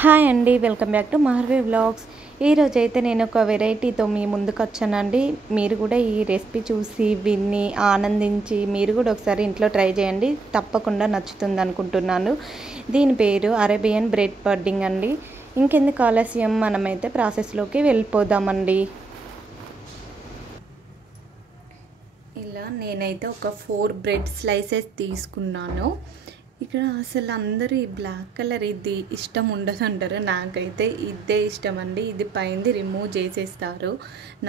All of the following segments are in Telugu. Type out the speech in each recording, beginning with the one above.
హాయ్ అండి, వెల్కమ్ బ్యాక్ టు మాహర్వి వ్లాగ్స్. ఈరోజైతే నేను ఒక వెరైటీతో మీ ముందుకు వచ్చానండి. మీరు కూడా ఈ రెసిపీ చూసి విని ఆనందించి మీరు కూడా ఒకసారి ఇంట్లో ట్రై చేయండి, తప్పకుండా నచ్చుతుంది అనుకుంటున్నాను. దీని పేరు అరేబియన్ బ్రెడ్ పడ్డింగ్ అండి. ఇంకెందుకు ఆలస్యం, మనమైతే ప్రాసెస్లోకి వెళ్ళిపోదామండి. ఇలా నేనైతే ఒక 4 బ్రెడ్ స్లైసెస్ తీసుకున్నాను. ఇక్కడ అసలు అందరూ ఈ బ్లాక్ కలర్ ఇది ఇష్టం ఉండదు అంటారు, నాకైతే ఇదే ఇష్టం అండి. ఇది పైంది రిమూవ్ చేసేస్తారు,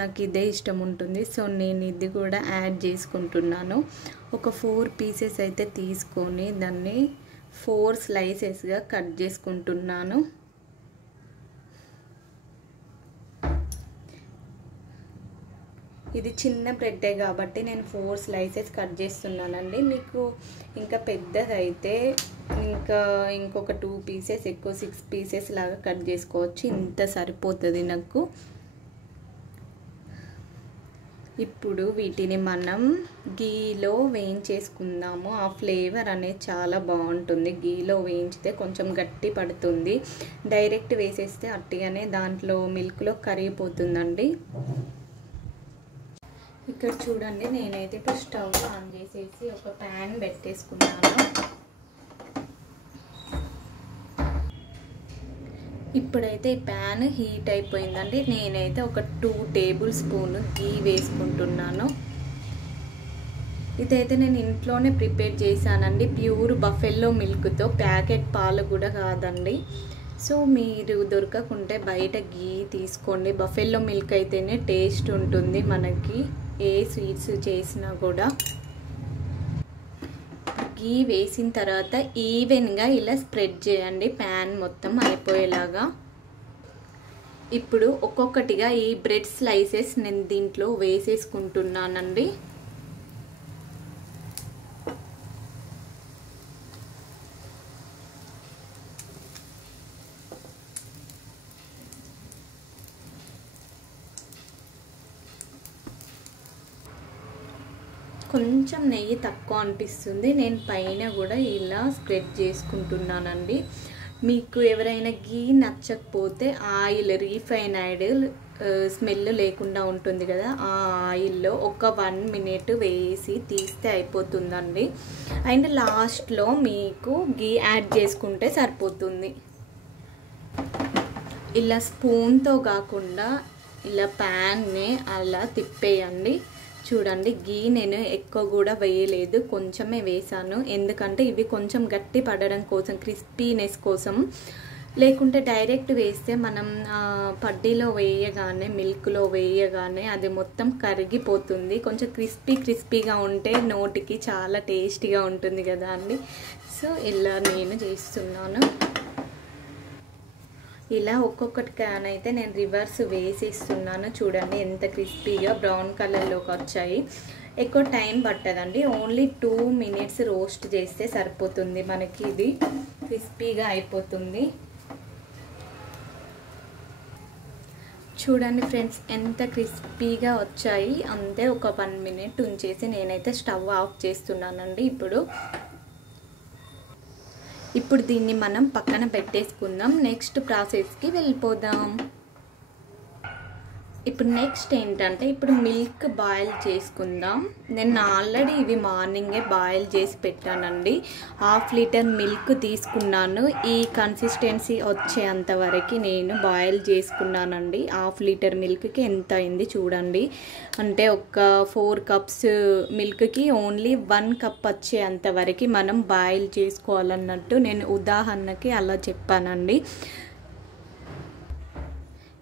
నాకు ఇదే ఇష్టం ఉంటుంది. సో నేను ఇది కూడా యాడ్ చేసుకుంటున్నాను. ఒక 4 పీసెస్ అయితే తీసుకొని దాన్ని 4 స్లైసెస్గా కట్ చేసుకుంటున్నాను. ఇది చిన్న బ్రెడ్డే కాబట్టి నేను 4 స్లైసెస్ కట్ చేస్తున్నానండి. మీకు ఇంకా పెద్దదైతే ఇంకొక 2 పీసెస్ ఎక్కువ 6 పీసెస్ లాగా కట్ చేసుకోవచ్చు, ఇంత సరిపోతుంది నాకు. ఇప్పుడు వీటిని మనం గీలో వేయించేసుకుందాము. ఆ ఫ్లేవర్ అనేది చాలా బాగుంటుంది. గీలో వేయించితే కొంచెం గట్టి పడుతుంది, డైరెక్ట్ వేసేస్తే అట్టిగానే దాంట్లో మిల్క్లో కరిగిపోతుందండి. ఇక్కడ చూడండి, నేనైతే ఇప్పుడు స్టవ్ ఆన్ చేసేసి ఒక ప్యాన్ పెట్టేసుకున్నాను. ఇప్పుడైతే ఈ ప్యాన్ హీట్ అయిపోయిందండి. నేనైతే ఒక 2 టేబుల్ స్పూన్ గీ వేసుకుంటున్నాను. ఇదైతే నేను ఇంట్లోనే ప్రిపేర్ చేశానండి, ప్యూర్ బఫెల్లో మిల్క్తో, ప్యాకెట్ పాలు కూడా కాదండి. సో మీరు దొరకకుంటే బయట గీ తీసుకోండి. బఫెల్లో మిల్క్ అయితేనే టేస్ట్ ఉంటుంది మనకి ఏ స్వీట్స్ చేసినా కూడా. గీ వేసిన తర్వాత ఈవెన్గా ఇలా స్ప్రెడ్ చేయండి, ప్యాన్ మొత్తం అయిపోయేలాగా. ఇప్పుడు ఒక్కొక్కటిగా ఈ బ్రెడ్ స్లైసెస్ నేను దీంట్లో వేసేసుకుంటున్నానండి. కొంచెం నెయ్యి తక్కువ అనిపిస్తుంది, నేను పైన కూడా ఇలా స్ప్రెడ్ చేసుకుంటున్నానండి. మీకు ఎవరైనా గీ నచ్చకపోతే ఆయిల్, రీఫైన్ ఆయిల్ స్మెల్ లేకుండా ఉంటుంది కదా, ఆ ఆయిల్లో ఒక 1 మినిట్ వేసి తీస్తే అయిపోతుందండి. అండ్ లాస్ట్లో మీకు గీ యాడ్ చేసుకుంటే సరిపోతుంది. ఇలా స్పూన్తో కాకుండా ఇలా ప్యాన్ని అలా తిప్పేయండి. చూడండి, గీ నేను ఎక్కువ కూడా వేయలేదు, కొంచెమే వేసాను. ఎందుకంటే ఇవి కొంచెం గట్టి పడడం కోసం, క్రిస్పీనెస్ కోసం. లేకుంటే డైరెక్ట్ వేస్తే మనం పడ్డీలో వేయగానే, మిల్క్లో వేయగానే అది మొత్తం కరిగిపోతుంది. కొంచెం క్రిస్పీగా ఉంటే నోటికి చాలా టేస్టీగా ఉంటుంది కదా అండి. సో ఇలా నేను చేస్తున్నాను. ఇలా ఒక్కొక్కటి క్యాన్ అయితే నేను రివర్స్ వేసేస్తున్నాను. చూడండి ఎంత క్రిస్పీగా బ్రౌన్ కలర్లోకి వచ్చాయి. ఎక్కువ టైం పట్టదండి, ఓన్లీ 2 మినిట్స్ రోస్ట్ చేస్తే సరిపోతుంది మనకి. ఇది క్రిస్పీగా అయిపోతుంది. చూడండి ఫ్రెండ్స్, ఎంత క్రిస్పీగా వచ్చాయి. అంతే, ఒక 1 మినిట్ ఉంచేసి నేనైతే స్టవ్ ఆఫ్ చేస్తున్నానండి. ఇప్పుడు దీన్ని మనం పక్కన పెట్టేసుకుందాం, నెక్స్ట్ ప్రాసెస్కి వెళ్ళిపోదాం. ఇప్పుడు నెక్స్ట్ ఏంటంటే, ఇప్పుడు మిల్క్ బాయిల్ చేసుకుందాం. నేను ఆల్రెడీ ఇవి మార్నింగే బాయిల్ చేసి పెట్టానండి. 1/2 లీటర్ మిల్క్ తీసుకున్నాను. ఈ కన్సిస్టెన్సీ వచ్చేంత వరకు నేను బాయిల్ చేసుకున్నానండి. 1/2 లీటర్ మిల్క్కి ఎంత అయింది చూడండి. అంటే ఒక 4 కప్స్ మిల్క్కి ఓన్లీ 1 కప్ వచ్చేంత వరకు మనం బాయిల్ చేసుకోవాలన్నట్టు నేను ఉదాహరణకి అలా చెప్పానండి.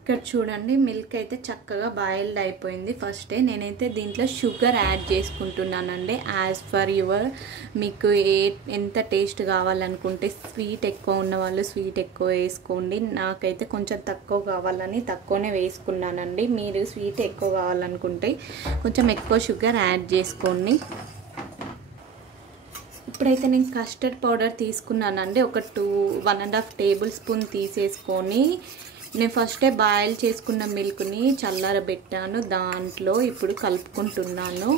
ఇక్కడ చూడండి, మిల్క్ అయితే చక్కగా బాయిల్డ్ అయిపోయింది. ఫస్టే నేనైతే దీంట్లో షుగర్ యాడ్ చేసుకుంటున్నానండి. యాజ్ ఫర్ యువర్, మీకు ఎంత టేస్ట్ కావాలనుకుంటే, స్వీట్ ఎక్కువ ఉన్న వాళ్ళు స్వీట్ ఎక్కువ వేసుకోండి. నాకైతే కొంచెం తక్కువ కావాలని తక్కువనే వేసుకున్నానండి. మీరు స్వీట్ ఎక్కువ కావాలనుకుంటే కొంచెం ఎక్కువ షుగర్ యాడ్ చేసుకోండి. ఇప్పుడైతే నేను కస్టర్డ్ పౌడర్ తీసుకున్నానండి. ఒక 1.5 టేబుల్ స్పూన్ తీసేసుకొని నేను ఫస్టే బాయిల్ చేసుకున్న మిల్క్ని చల్లారబెట్టాను, దాంట్లో ఇప్పుడు కలుపుకుంటున్నాను.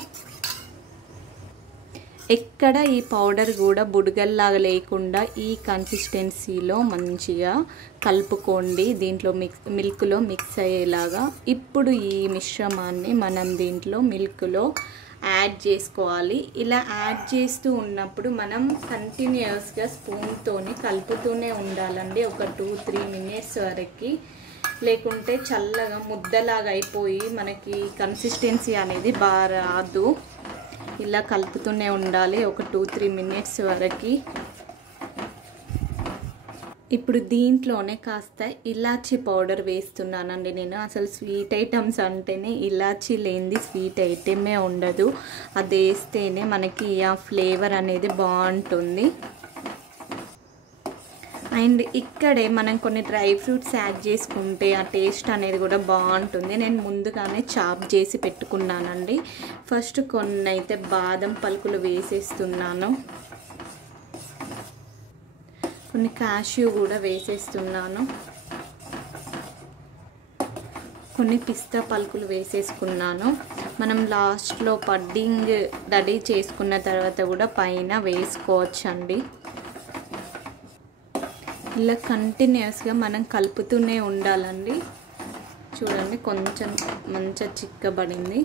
ఎక్కడ ఈ పౌడర్ కూడా బుడగల్లాగా లేకుండా ఈ కన్సిస్టెన్సీలో మంచిగా కలుపుకోండి, దీంట్లో మిల్క్లో మిక్స్ అయ్యేలాగా. ఇప్పుడు ఈ మిశ్రమాన్ని మనం దీంట్లో మిల్క్లో యాడ్ చేసుకోవాలి. ఇలా యాడ్ చేస్తూ ఉన్నప్పుడు మనం కంటిన్యూస్గా స్పూన్తోని కలుపుతూనే ఉండాలండి, ఒక 2-3 మినిట్స్ వరకు. లేకుంటే చల్లగా ముద్దలాగా అయిపోయి మనకి కన్సిస్టెన్సీ అనేది బాగా రాదు. ఇలా కలుపుతూనే ఉండాలి ఒక 2-3 మినిట్స్ వరకు. ఇప్పుడు దీంట్లోనే కాస్త ఇలాచీ పౌడర్ వేస్తున్నానండి నేను. అసలు స్వీట్ ఐటమ్స్ అంటేనే ఇలాచీ లేనిది స్వీట్ ఐటమే ఉండదు. అది వేస్తేనే మనకి ఆ ఫ్లేవర్ అనేది బాగుంటుంది. అండ్ ఇక్కడే మనం కొన్ని డ్రై ఫ్రూట్స్ యాడ్ చేసుకుంటే ఆ టేస్ట్ అనేది కూడా బాగుంటుంది. నేను ముందుగానే చాప్ చేసి పెట్టుకున్నానండి. ఫస్ట్ కొన్ని అయితే బాదం పలుకులు వేసేస్తున్నాను, కొన్ని కాష్యూ కూడా వేసేస్తున్నాను, కొన్ని పిస్తా పలుకులు వేసేసుకున్నాను. మనం లాస్ట్లో పడ్డింగ్ రెడీ చేసుకున్న తర్వాత కూడా పైన వేసుకోవచ్చండి. ఇలా కంటిన్యూస్గా మనం కలుపుతూనే ఉండాలండి. చూడండి కొంచెం మంచిగా చిక్కబడింది.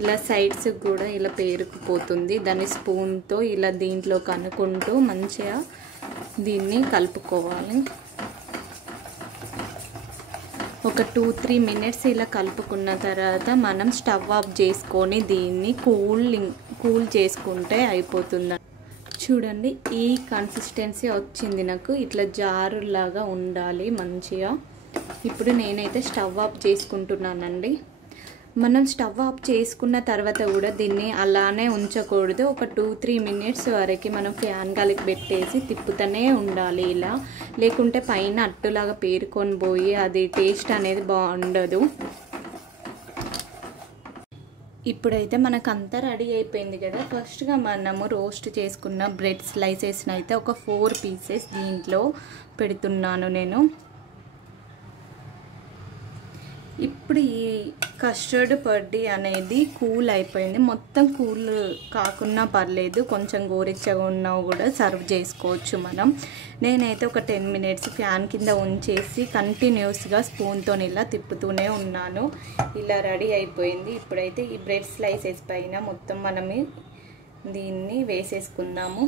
ఇలా సైడ్స్ కూడా ఇలా పేరుకుపోతుంది. దాన్ని స్పూన్తో ఇలా దీంట్లో కనుక్కుంటూ మంచిగా దీన్ని కలుపుకోవాలి. ఒక 2-3 మినిట్స్ ఇలా కలుపుకున్న తర్వాత మనం స్టవ్ ఆఫ్ చేసుకొని దీన్ని కూల్ చేసుకుంటే అయిపోతుంది. చూడండి ఈ కన్సిస్టెన్సీ వచ్చింది నాకు, ఇట్లా జారులాగా ఉండాలి మంచిగా. ఇప్పుడు నేనైతే స్టవ్ ఆఫ్ చేసుకుంటున్నానండి. మనం స్టవ్ ఆఫ్ చేసుకున్న తర్వాత కూడా దీన్ని అలానే ఉంచకూడదు. ఒక 2-3 మినిట్స్ వరకు మనం ఫ్యాన్ గాలికి పెట్టేసి తిప్పుతూనే ఉండాలి ఇలా. లేకుంటే పైన అట్టులాగా పేరుకొని పోయి అది టేస్ట్ అనేది బాగుండదు. ఇప్పుడైతే మనకు అంతా రెడీ అయిపోయింది కదా. ఫస్ట్గా మనము రోస్ట్ చేసుకున్న బ్రెడ్ స్లైసెస్ని అయితే ఒక 4 పీసెస్ దీంట్లో పెడుతున్నాను నేను. ఇప్పుడు ఈ కస్టర్డ్ పడ్డీ అనేది కూల్ అయిపోయింది. మొత్తం కూల్ కాకున్నా పర్లేదు, కొంచెం గోరెచ్చగా ఉన్నా కూడా సర్వ్ చేసుకోవచ్చు మనం. నేనైతే ఒక 10 మినిట్స్ ఫ్యాన్ కింద ఉంచేసి కంటిన్యూస్గా స్పూన్తో ఇలా తిప్పుతూనే ఉన్నాను. ఇలా రెడీ అయిపోయింది. ఇప్పుడైతే ఈ బ్రెడ్ స్లైసెస్ పైన మొత్తం మనం దీన్ని వేసేసుకుందాము.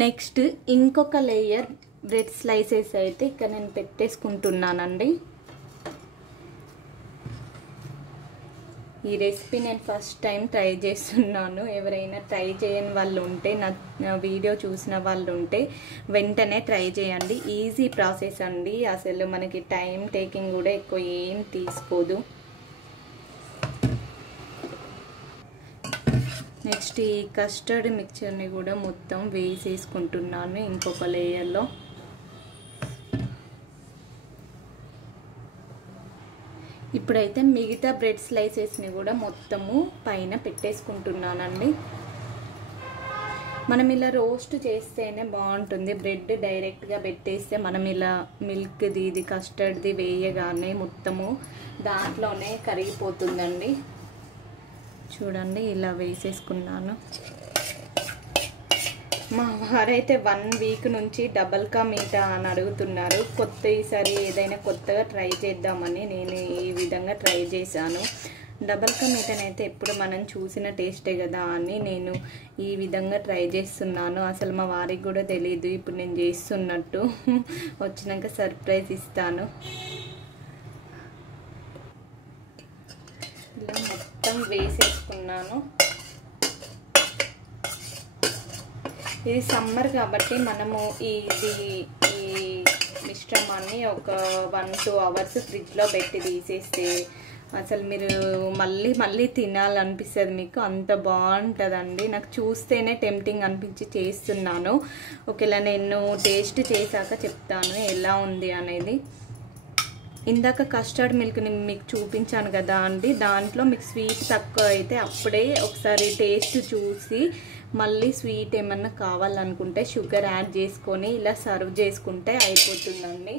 నెక్స్ట్ ఇంకొక లేయర్ బ్రెడ్ స్లైసెస్ అయితే ఇక్కడ నేను పెట్టేసుకుంటున్నానండి. ఈ రెసిపీ నేను ఫస్ట్ టైం ట్రై చేస్తున్నాను. ఎవరైనా ట్రై చేయని వాళ్ళు ఉంటే, నా వీడియో చూసిన వాళ్ళు ఉంటే వెంటనే ట్రై చేయండి. ఈజీ ప్రాసెస్ అండి, అసలు మనకి టైం టేకింగ్ కూడా ఎక్కువ ఏం తీసుకోదు. నెక్స్ట్ ఈ కస్టర్డ్ మిక్చర్ని కూడా మొత్తం వేసేసుకుంటున్నాను ఇంకొక లేయర్లో. ఇప్పుడైతే మిగతా బ్రెడ్ స్లైసెస్ని కూడా మొత్తము పైన పెట్టేసుకుంటున్నానండి. మనం ఇలా రోస్ట్ చేస్తేనే బాగుంటుంది. బ్రెడ్ డైరెక్ట్గా పెట్టేస్తే మనం ఇలా మిల్క్ది ఇది కస్టర్డ్ది వేయగానే మొత్తము దాంట్లోనే కరిగిపోతుందండి. చూడండి ఇలా వేసేసుకున్నాను. మా వారైతే 1 వీక్ నుంచి డబల్ కా మీఠా అని అడుగుతున్నారు. ఈసారి ఏదైనా కొత్తగా ట్రై చేద్దామని నేను ఈ విధంగా ట్రై చేశాను. డబల్ కా మీఠాని అయితే ఎప్పుడు మనం చూసిన టేస్టే కదా అని నేను ఈ విధంగా ట్రై చేస్తున్నాను. అసలు మా వారికి కూడా తెలియదు ఇప్పుడు నేను చేస్తున్నట్టు. వచ్చినాక సర్ప్రైజ్ ఇస్తాను. ఇలా మొత్తం వేసేసుకున్నాను. ఇది సమ్మర్ కాబట్టి మనము ఈ మిశ్రమాన్ని ఒక 1-2 అవర్స్ ఫ్రిడ్జ్లో పెట్టి తీసేస్తే అసలు మీరు మళ్ళీ తినాలనిపిస్తుంది మీకు, అంత బాగుంటుందండి. నాకు చూస్తేనే టెంప్టింగ్ అనిపించి చేస్తున్నాను. ఒకవేళ నేను టేస్ట్ చేశాక చెప్తాను ఎలా ఉంది అనేది. ఇందాక కస్టర్డ్ మిల్క్ని మీకు చూపించాను కదా అండి, దాంట్లో మీకు స్వీట్ తక్కువ అయితే అప్పుడే ఒకసారి టేస్ట్ చూసి మళ్ళీ స్వీట్ ఏమన్నా కావాలనుకుంటే షుగర్ యాడ్ చేసుకొని ఇలా సర్వ్ చేసుకుంటే అయిపోతుందండి.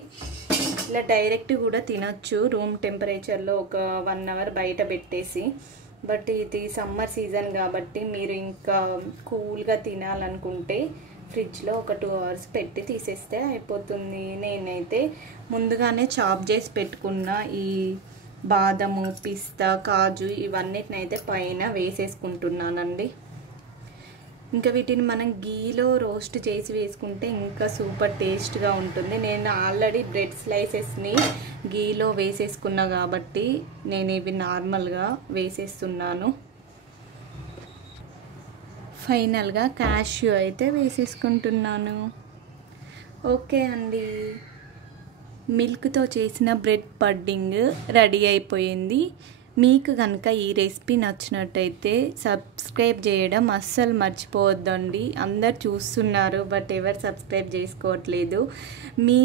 ఇలా డైరెక్ట్ కూడా తినొచ్చు రూమ్ టెంపరేచర్లో ఒక 1 అవర్ బయట పెట్టేసి. బట్ ఇది సమ్మర్ సీజన్ కాబట్టి మీరు ఇంకా కూల్గా తినాలనుకుంటే ఫ్రిడ్జ్లో ఒక 2 అవర్స్ పెట్టి తీసేస్తే అయిపోతుంది. నేనైతే ముందుగానే చాప్ చేసి పెట్టుకున్న ఈ బాదము, పిస్తా, కాజు ఇవన్నిటినైతే పైన వేసేసుకుంటున్నానండి. ఇంకా వీటిని మనం గీలో రోస్ట్ చేసి వేసుకుంటే ఇంకా సూపర్ టేస్ట్గా ఉంటుంది. నేను ఆల్రెడీ బ్రెడ్ స్లైసెస్ని గీలో వేసేసుకున్నా కాబట్టి నేను ఇవి నార్మల్గా వేసేస్తున్నాను. ఫైనల్గా క్యాష్యూ అయితే వేసేసుకుంటున్నాను. ఓకే అండి, మిల్క్తో చేసిన బ్రెడ్ పడ్డింగ్ రెడీ అయిపోయింది. మీకు కనుక ఈ రెసిపీ నచ్చినట్టయితే సబ్స్క్రైబ్ చేయడం అస్సలు మర్చిపోవద్దండి. అందరు చూస్తున్నారు బట్ ఎవరు సబ్స్క్రైబ్ చేసుకోవట్లేదు. మీ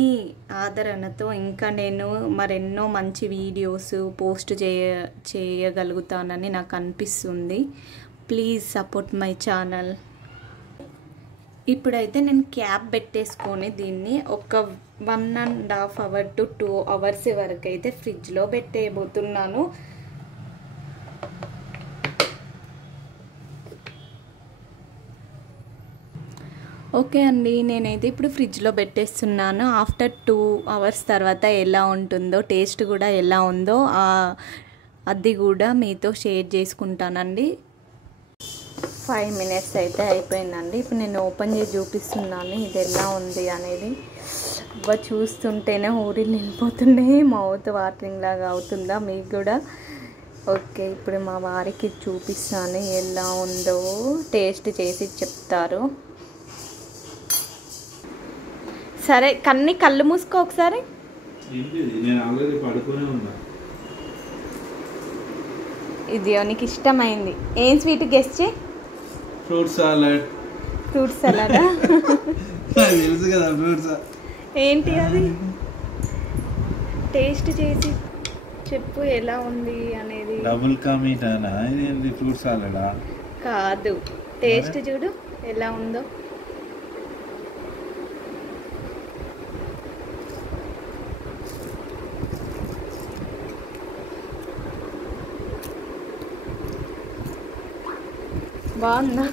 ఆదరణతో ఇంకా నేను మరెన్నో మంచి వీడియోస్ పోస్ట్ చేయగలుగుతానని నాకు అనిపిస్తుంది. Please support my channel. ఇప్పుడైతే నేను క్యాప్ పెట్టేసుకొని దీన్ని ఒక 1.5 అవర్ టు 2 అవర్స్ వరకు అయితే ఫ్రిడ్జ్లో పెట్టేయబోతున్నాను. ఓకే అండి, నేనైతే ఇప్పుడు ఫ్రిడ్జ్లో పెట్టేస్తున్నాను. ఆఫ్టర్ 2 అవర్స్ తర్వాత ఎలా ఉంటుందో, టేస్ట్ కూడా ఎలా ఉందో అది కూడా మీతో షేర్ చేసుకుంటానండి. 5 మినిట్స్ అయితే అయిపోయిందండి. ఇప్పుడు నేను ఓపెన్ చేసి చూపిస్తున్నాను ఇది ఎలా ఉంది అనేది. చూస్తుంటేనే ఊరిని వెళ్ళిపోతున్నాయి, మౌత్ వాటరింగ్ లాగా అవుతుందా మీకు కూడా? ఓకే, ఇప్పుడు మా వారికి చూపిస్తాను ఎలా ఉందో, టేస్ట్ చేసి చెప్తారు. సరే కళ్ళు మూసుకో ఒకసారి. ఇది నీకు ఇష్టమైంది ఏం స్వీట్ గెస్ట్ చేయి. Fruit salad. ఫ్రూట్ సలాడా? తెలుసు కదా ఫ్రూట్స్. ఏంటి అది? టేస్ట్ చేసి చెప్పు ఎలా ఉంది అనేది. డబుల్ కా మీఠానా ఇది? ఫ్రూట్ సలాడా కాదు, టేస్ట్ చూడు ఎలా ఉందో. బాగుందా?